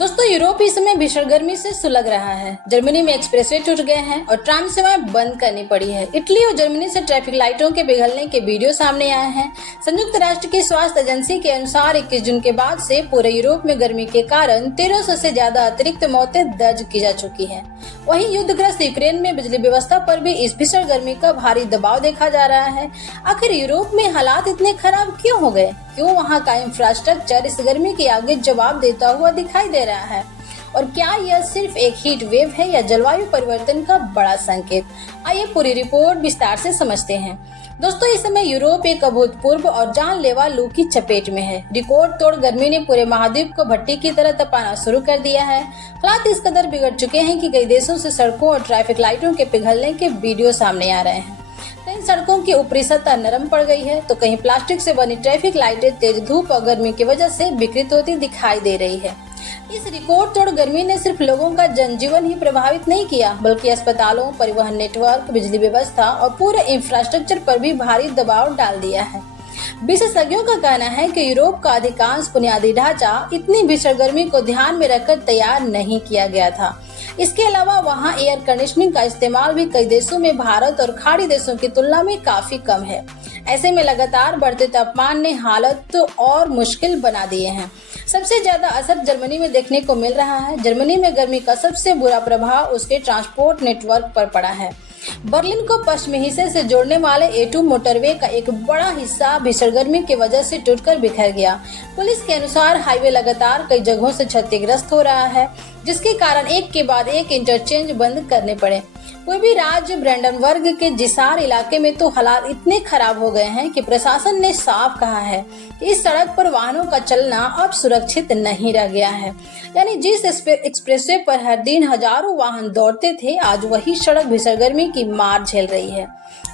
दोस्तों, यूरोप इस समय भीषण गर्मी से सुलग रहा है। जर्मनी में एक्सप्रेसवे टूट गए हैं और ट्राम सेवाएं बंद करनी पड़ी है। इटली और जर्मनी से ट्रैफिक लाइटों के पिघलने के वीडियो सामने आए हैं। संयुक्त राष्ट्र की स्वास्थ्य एजेंसी के अनुसार 21 जून के बाद से पूरे यूरोप में गर्मी के कारण 1300 से ज्यादा अतिरिक्त मौतें दर्ज की जा चुकी है। वहीं युद्धग्रस्त यूक्रेन में बिजली व्यवस्था पर भी इस भीषण गर्मी का भारी दबाव देखा जा रहा है। आखिर यूरोप में हालात इतने खराब क्यों हो गए? क्यों वहाँ का इंफ्रास्ट्रक्चर इस गर्मी के आगे जवाब देता हुआ दिखाई दे रहा है? और क्या यह सिर्फ एक हीट वेव है या जलवायु परिवर्तन का बड़ा संकेत? आइए पूरी रिपोर्ट विस्तार से समझते हैं। दोस्तों, इस समय यूरोप एक अभूतपूर्व और जानलेवा लू की चपेट में है। रिकॉर्ड तोड़ गर्मी ने पूरे महाद्वीप को भट्टी की तरह तपाना शुरू कर दिया है। हालात इस कदर बिगड़ चुके हैं कि कई देशों से सड़कों और ट्रैफिक लाइटों के पिघलने के वीडियो सामने आ रहे हैं। कई सड़कों की ऊपरी सतह नरम पड़ गई है तो कहीं प्लास्टिक से बनी ट्रैफिक लाइटें तेज धूप और गर्मी की वजह से विकृत होती दिखाई दे रही है। इस रिकॉर्ड तोड़ गर्मी ने सिर्फ लोगों का जनजीवन ही प्रभावित नहीं किया, बल्कि अस्पतालों, परिवहन नेटवर्क, बिजली व्यवस्था और पूरे इंफ्रास्ट्रक्चर पर भी भारी दबाव डाल दिया है। विशेषज्ञों का कहना है कि यूरोप का अधिकांश बुनियादी ढांचा इतनी भीषण गर्मी को ध्यान में रखकर तैयार नहीं किया गया था। इसके अलावा वहां एयर कंडीशनिंग का इस्तेमाल भी कई देशों में भारत और खाड़ी देशों की तुलना में काफी कम है। ऐसे में लगातार बढ़ते तापमान ने हालत और मुश्किल बना दिए हैं। सबसे ज्यादा असर जर्मनी में देखने को मिल रहा है। जर्मनी में गर्मी का सबसे बुरा प्रभाव उसके ट्रांसपोर्ट नेटवर्क पर पड़ा है। बर्लिन को पश्चिमी हिस्से से जोड़ने वाले A2 मोटरवे का एक बड़ा हिस्सा भीषण गर्मी की वजह से टूटकर बिखर गया। पुलिस के अनुसार हाईवे लगातार कई जगहों से क्षतिग्रस्त हो रहा है, जिसके कारण एक के बाद एक इंटरचेंज बंद करने पड़े। पूर्वी राज्य ब्रेंडनबर्ग के जिसार इलाके में तो हालात इतने खराब हो गए हैं कि प्रशासन ने साफ कहा है कि इस सड़क पर वाहनों का चलना अब सुरक्षित नहीं रह गया है। यानी जिस एक्सप्रेसवे पर हर दिन हजारों वाहन दौड़ते थे, आज वही सड़क भीषण गर्मी की मार झेल रही है।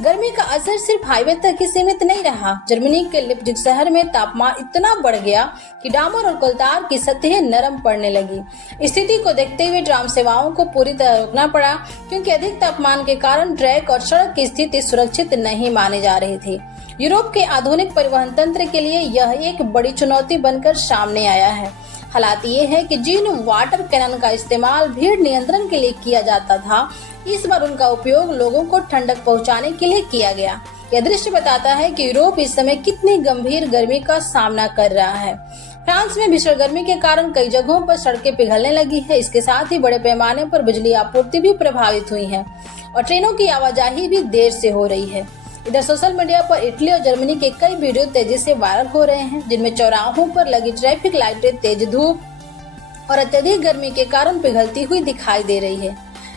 गर्मी का असर सिर्फ हाईवे तक ही सीमित नहीं रहा। जर्मनी के लिप्जिग शहर में तापमान इतना बढ़ गया कि डामर और कोलतार की सतहें नरम पड़ने लगी। स्थिति को देखते हुए ट्राम सेवाओं को पूरी तरह रोकना पड़ा, क्योंकि अधिक तापमान के कारण ट्रैक और सड़क की स्थिति सुरक्षित नहीं मानी जा रही थी। यूरोप के आधुनिक परिवहन तंत्र के लिए यह एक बड़ी चुनौती बनकर सामने आया है। हालात ये है कि जिन वाटर कैनन का इस्तेमाल भीड़ नियंत्रण के लिए किया जाता था, इस बार उनका उपयोग लोगों को ठंडक पहुंचाने के लिए किया गया। यह दृश्य बताता है कि यूरोप इस समय कितनी गंभीर गर्मी का सामना कर रहा है। फ्रांस में भीषण गर्मी के कारण कई जगहों पर सड़कें पिघलने लगी है। इसके साथ ही बड़े पैमाने पर बिजली आपूर्ति भी प्रभावित हुई है और ट्रेनों की आवाजाही भी देर से हो रही है। इधर सोशल मीडिया पर इटली और जर्मनी के कई वीडियो तेजी से वायरल हो रहे हैं, जिनमें चौराहों पर लगी ट्रैफिक लाइटें तेज धूप और अत्यधिक गर्मी के कारण पिघलती हुई दिखाई दे रही है।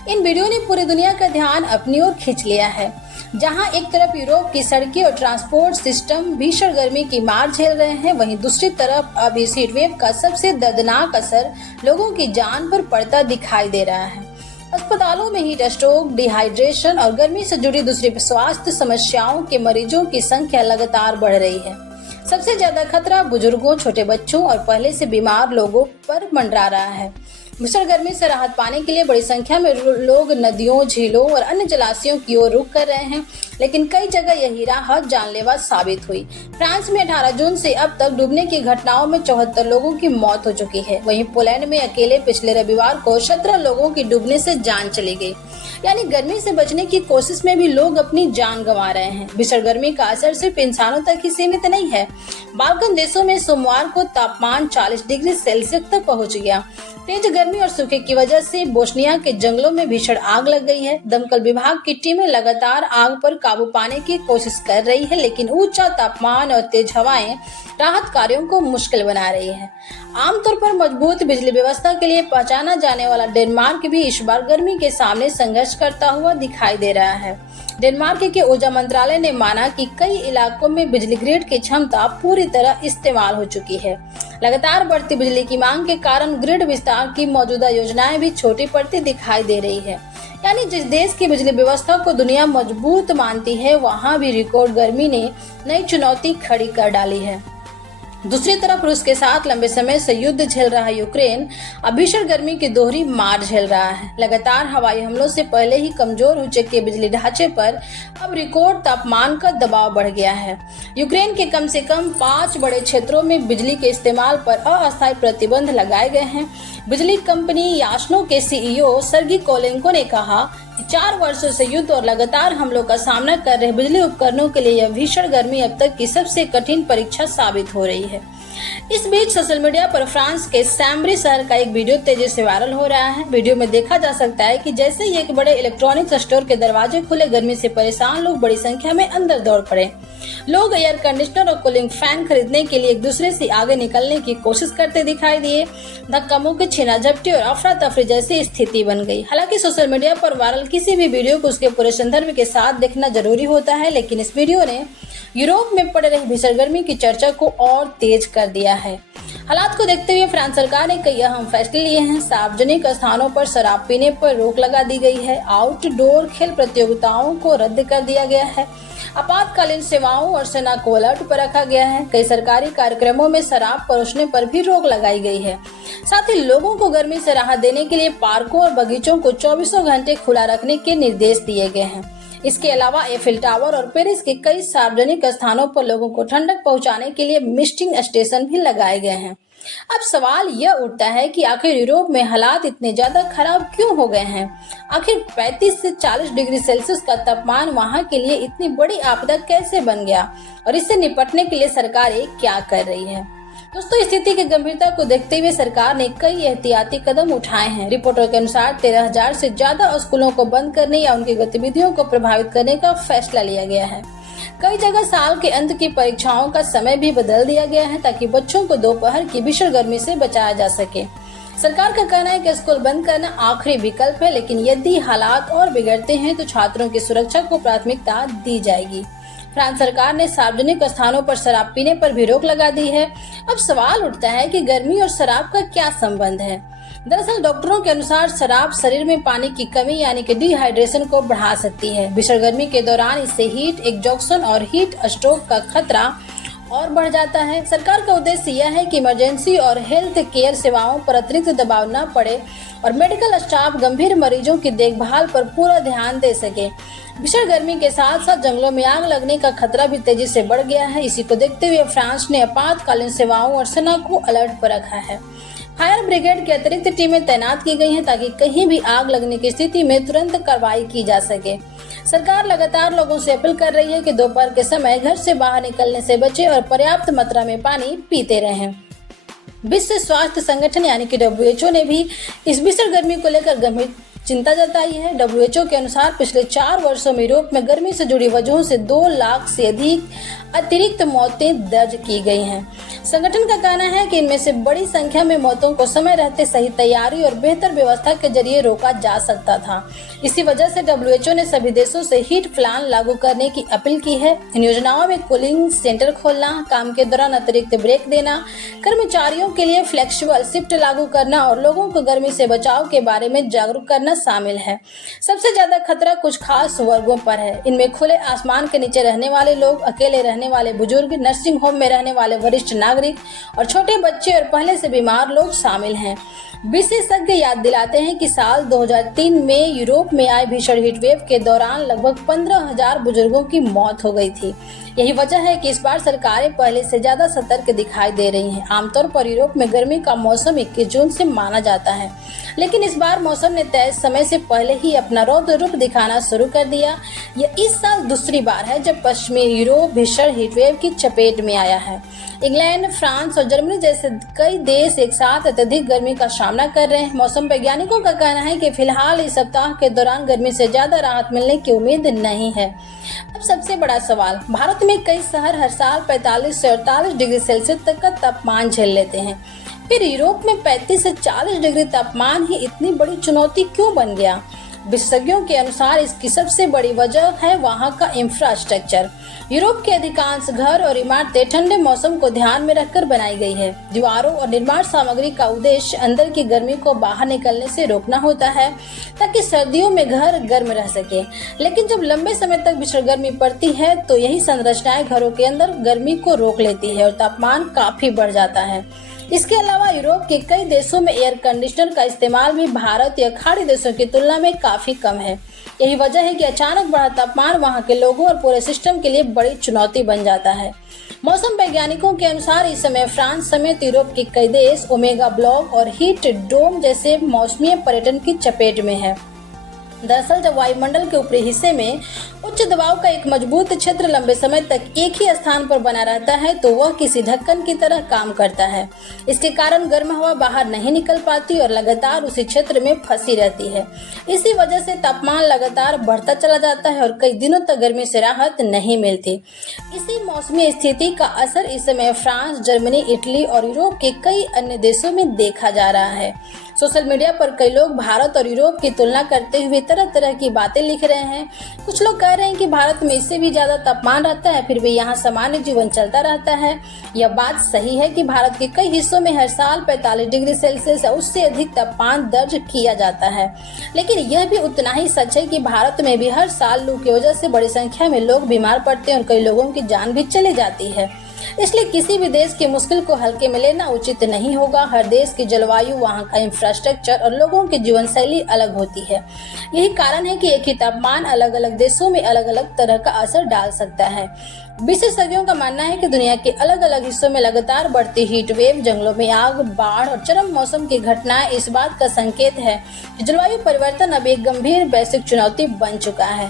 इन वीडियो ने पूरी दुनिया का ध्यान अपनी ओर खींच लिया है। जहां एक तरफ यूरोप की सड़कें और ट्रांसपोर्ट सिस्टम भीषण गर्मी की मार झेल रहे हैं, वहीं दूसरी तरफ अब इस हीट वेव का सबसे दर्दनाक असर लोगों की जान पर पड़ता दिखाई दे रहा है। अस्पतालों में हीट स्ट्रोक, डिहाइड्रेशन और गर्मी से जुड़ी दूसरी स्वास्थ्य समस्याओं के मरीजों की संख्या लगातार बढ़ रही है। सबसे ज्यादा खतरा बुजुर्गों, छोटे बच्चों और पहले से बीमार लोगों पर मंडरा रहा है। भीषण गर्मी से राहत पाने के लिए बड़ी संख्या में लोग नदियों, झीलों और अन्य जलाशयों की ओर रुख कर रहे हैं, लेकिन कई जगह यही राहत जानलेवा साबित हुई। फ्रांस में 18 जून से अब तक डूबने की घटनाओं में 74 लोगों की मौत हो चुकी है। वहीं पोलैंड में अकेले पिछले रविवार को 17 लोगों की डूबने से जान चली गई। यानी गर्मी से बचने की कोशिश में भी लोग अपनी जान गंवा रहे हैं। भीषण गर्मी का असर सिर्फ इंसानों तक ही सीमित नहीं है। बाल्कन देशों में सोमवार को तापमान 40 डिग्री सेल्सियस तक पहुंच गया। तेज गर्मी और सूखे की वजह से बोस्निया के जंगलों में भीषण आग लग गई है। दमकल विभाग की टीमें लगातार आग पर काबू पाने की कोशिश कर रही है, लेकिन ऊंचा तापमान और तेज हवाएं राहत कार्यों को मुश्किल बना रही है। आमतौर पर मजबूत बिजली व्यवस्था के लिए पहचाना जाने वाला डेनमार्क भी इस बार गर्मी के सामने संघर्ष करता हुआ दिखाई दे रहा है। डेनमार्क के ऊर्जा मंत्रालय ने माना कि कई इलाकों में बिजली ग्रिड की क्षमता पूरी तरह इस्तेमाल हो चुकी है। लगातार बढ़ती बिजली की मांग के कारण ग्रिड विस्तार की मौजूदा योजनाएं भी छोटी पड़ती दिखाई दे रही है। यानी जिस देश की बिजली व्यवस्था को दुनिया मजबूत मानती है, वहां भी रिकॉर्ड गर्मी ने नई चुनौती खड़ी कर डाली है। दूसरी तरफ रूस के साथ लंबे समय से युद्ध झेल रहा यूक्रेन अब भीषण गर्मी की दोहरी मार झेल रहा है। लगातार हवाई हमलों से पहले ही कमजोर हो चुके बिजली ढांचे पर अब रिकॉर्ड तापमान का दबाव बढ़ गया है। यूक्रेन के कम से कम 5 बड़े क्षेत्रों में बिजली के इस्तेमाल पर अस्थायी प्रतिबंध लगाए गए हैं। बिजली कंपनी याशनो के सीईओ सर्गी कोलेंको ने कहा कि 4 वर्षों से युद्ध और लगातार हमलों का सामना कर रहे बिजली उपकरणों के लिए यह भीषण गर्मी अब तक की सबसे कठिन परीक्षा साबित हो रही है। इस बीच सोशल मीडिया पर फ्रांस के सैम्ब्री शहर का एक वीडियो तेजी से वायरल हो रहा है। वीडियो में देखा जा सकता है कि जैसे ही एक बड़े इलेक्ट्रॉनिक्स स्टोर के दरवाजे खुले, गर्मी से परेशान लोग बड़ी संख्या में अंदर दौड़ पड़े। लोग एयर कंडीशनर और कूलिंग फैन खरीदने के लिए एक दूसरे से आगे निकलने की कोशिश करते दिखाई दिए। धक्का मुक्की, छीना झपटी और अफरा तफरी जैसी स्थिति बन गई। हालांकि सोशल मीडिया पर वायरल किसी भी वीडियो को उसके पूरे संदर्भ के साथ देखना जरूरी होता है, लेकिन इस वीडियो ने यूरोप में पड़ रही भीषण गर्मी की चर्चा को और तेज कर दिया है। हालात को देखते हुए फ्रांस सरकार ने कई अहम फैसले लिए हैं। सार्वजनिक स्थानों पर शराब पीने पर रोक लगा दी गई है। आउटडोर खेल प्रतियोगिताओं को रद्द कर दिया गया है। आपातकालीन सेवाओं और सेना को अलर्ट पर रखा गया है। कई सरकारी कार्यक्रमों में शराब परोसने पर भी रोक लगाई गई है। साथ ही लोगों को गर्मी से राहत देने के लिए पार्कों और बगीचों को 24 घंटे खुला रखने के निर्देश दिए गए हैं। इसके अलावा एफिल टावर और पेरिस के कई सार्वजनिक स्थानों पर लोगों को ठंडक पहुंचाने के लिए मिस्टिंग स्टेशन भी लगाए गए हैं। अब सवाल यह उठता है कि आखिर यूरोप में हालात इतने ज्यादा खराब क्यों हो गए हैं? आखिर 35 से 40 डिग्री सेल्सियस का तापमान वहां के लिए इतनी बड़ी आपदा कैसे बन गया और इससे निपटने के लिए सरकारें क्या कर रही है? दोस्तों, स्थिति की गंभीरता को देखते हुए सरकार ने कई एहतियाती कदम उठाए हैं। रिपोर्टों के अनुसार 13,000 से ज्यादा स्कूलों को बंद करने या उनकी गतिविधियों को प्रभावित करने का फैसला लिया गया है। कई जगह साल के अंत की परीक्षाओं का समय भी बदल दिया गया है ताकि बच्चों को दोपहर की भीषण गर्मी से बचाया जा सके। सरकार का कहना है कि स्कूल बंद करना आखिरी विकल्प है, लेकिन यदि हालात और बिगड़ते हैं तो छात्रों की सुरक्षा को प्राथमिकता दी जाएगी। फ्रांस सरकार ने सार्वजनिक स्थानों पर शराब पीने पर भी रोक लगा दी है। अब सवाल उठता है कि गर्मी और शराब का क्या संबंध है? दरअसल डॉक्टरों के अनुसार शराब शरीर में पानी की कमी यानी कि डिहाइड्रेशन को बढ़ा सकती है। भीषण गर्मी के दौरान इससे हीट एक्सॉशन और हीट स्ट्रोक का खतरा और बढ़ जाता है। सरकार का उद्देश्य यह है कि इमरजेंसी और हेल्थ केयर सेवाओं पर अतिरिक्त दबाव न पड़े और मेडिकल स्टाफ गंभीर मरीजों की देखभाल पर पूरा ध्यान दे सके। भीषण गर्मी के साथ साथ जंगलों में आग लगने का खतरा भी तेजी से बढ़ गया है। इसी को देखते हुए फ्रांस ने आपातकालीन सेवाओं और सेना को अलर्ट पर रखा है। फायर ब्रिगेड की अतिरिक्त टीमें तैनात की गई हैं ताकि कहीं भी आग लगने की स्थिति में तुरंत कार्रवाई की जा सके। सरकार लगातार लोगों से अपील कर रही है कि दोपहर के समय घर से बाहर निकलने से बचें और पर्याप्त मात्रा में पानी पीते रहें। विश्व स्वास्थ्य संगठन यानी कि WHO ने भी इस भीषण गर्मी को लेकर गंभीर चिंता जताई है। WHO के अनुसार पिछले 4 वर्षों में यूरोप में गर्मी से जुड़ी वजहों से 2 लाख से अधिक अतिरिक्त मौतें दर्ज की गई हैं। संगठन का कहना है कि इनमें से बड़ी संख्या में मौतों को समय रहते सही तैयारी और बेहतर व्यवस्था के जरिए रोका जा सकता था। इसी वजह से WHO ने सभी देशों से हीट प्लान लागू करने की अपील की है। इन योजनाओं में कूलिंग सेंटर खोलना, काम के दौरान अतिरिक्त ब्रेक देना, कर्मचारियों के लिए फ्लेक्सिबल शिफ्ट लागू करना और लोगों को गर्मी से बचाव के बारे में जागरूक करना शामिल है। सबसे ज्यादा खतरा कुछ खास वर्गों पर है। इनमें खुले आसमान के नीचे रहने वाले लोग, अकेले रहने वाले बुजुर्ग, नर्सिंग होम में रहने वाले वरिष्ठ नागरिक और छोटे बच्चे और पहले से बीमार लोग शामिल हैं। विशेषज्ञ याद दिलाते हैं कि साल 2003 में यूरोप में आए भीषण हीट वेव के दौरान लगभग 15,000 बुजुर्गों की मौत हो गई थी। यही वजह है कि इस बार सरकारें पहले से ज्यादा सतर्क दिखाई दे रही हैं। आमतौर पर यूरोप में गर्मी का मौसम 21 जून से माना जाता है, लेकिन इस बार मौसम ने तय समय से पहले ही अपना रौद्र रूप दिखाना शुरू कर दिया। यह इस साल दूसरी बार है जब पश्चिमी यूरोप भीषण हीटवेव की चपेट में आया है। इंग्लैंड, फ्रांस और जर्मनी जैसे कई देश एक साथ अत्यधिक गर्मी का सामना कर रहे हैं। मौसम वैज्ञानिकों का कहना है कि फिलहाल इस सप्ताह के दौरान गर्मी से ज्यादा राहत मिलने की उम्मीद नहीं है। अब सबसे बड़ा सवाल, भारत में कई शहर हर साल 45 से 48 डिग्री सेल्सियस तक का तापमान झेल लेते हैं, फिर यूरोप में 35 से 40 डिग्री तापमान ही इतनी बड़ी चुनौती क्यों बन गया? विशेषज्ञों के अनुसार इसकी सबसे बड़ी वजह है वहां का इंफ्रास्ट्रक्चर। यूरोप के अधिकांश घर और इमारतें ठंडे मौसम को ध्यान में रखकर बनाई गई है। दीवारों और निर्माण सामग्री का उद्देश्य अंदर की गर्मी को बाहर निकलने से रोकना होता है ताकि सर्दियों में घर गर्म रह सके। लेकिन जब लंबे समय तक भीषण गर्मी पड़ती है तो यही संरचनाएं घरों के अंदर गर्मी को रोक लेती है और तापमान काफी बढ़ जाता है। इसके अलावा यूरोप के कई देशों में एयर कंडीशनर का इस्तेमाल भी भारत या खाड़ी देशों की तुलना में काफी कम है। यही वजह है कि अचानक बढ़ा तापमान वहां के लोगों और पूरे सिस्टम के लिए बड़ी चुनौती बन जाता है। मौसम वैज्ञानिकों के अनुसार इस समय फ्रांस समेत यूरोप के कई देश ओमेगा ब्लॉक और हीट डोम जैसे मौसमी पर्यटन की चपेट में है। दरअसल जब वायुमंडल के ऊपरी हिस्से में उच्च दबाव का एक मजबूत क्षेत्र लंबे समय तक एक ही स्थान पर बना रहता है तो वह किसी ढक्कन की तरह काम करता है। इसके कारण गर्म हवा बाहर नहीं निकल पाती और लगातार उसी क्षेत्र में फंसी रहती है। इसी वजह से तापमान लगातार बढ़ता चला जाता है और कई दिनों तक गर्मी से राहत नहीं मिलती। इसी मौसमी स्थिति का असर इस समय फ्रांस, जर्मनी, इटली और यूरोप के कई अन्य देशों में देखा जा रहा है। सोशल मीडिया पर कई लोग भारत और यूरोप की तुलना करते हुए तरह तरह की बातें लिख रहे हैं। कुछ लोग कह रहे हैं कि भारत में इससे भी ज्यादा तापमान रहता है फिर भी यहाँ सामान्य जीवन चलता रहता है। यह बात सही है कि भारत के कई हिस्सों में हर साल 45 डिग्री सेल्सियस या उससे अधिक तापमान दर्ज किया जाता है, लेकिन यह भी उतना ही सच है कि भारत में भी हर साल लू की वजह से बड़ी संख्या में लोग बीमार पड़ते हैं और कई लोगों की जान भी चली जाती है। इसलिए किसी भी देश की मुश्किल को हल्के में लेना उचित नहीं होगा। हर देश की जलवायु, वहां का इंफ्रास्ट्रक्चर और लोगों की जीवन शैली अलग होती है। यही कारण है कि एक ही तापमान अलग अलग देशों में अलग अलग तरह का असर डाल सकता है। विशेषज्ञों का मानना है कि दुनिया के अलग अलग हिस्सों में लगातार बढ़ती हीट वेव, जंगलों में आग, बाढ़ और चरम मौसम की घटनाएं इस बात का संकेत है कि जलवायु परिवर्तन अब एक गंभीर वैश्विक चुनौती बन चुका है।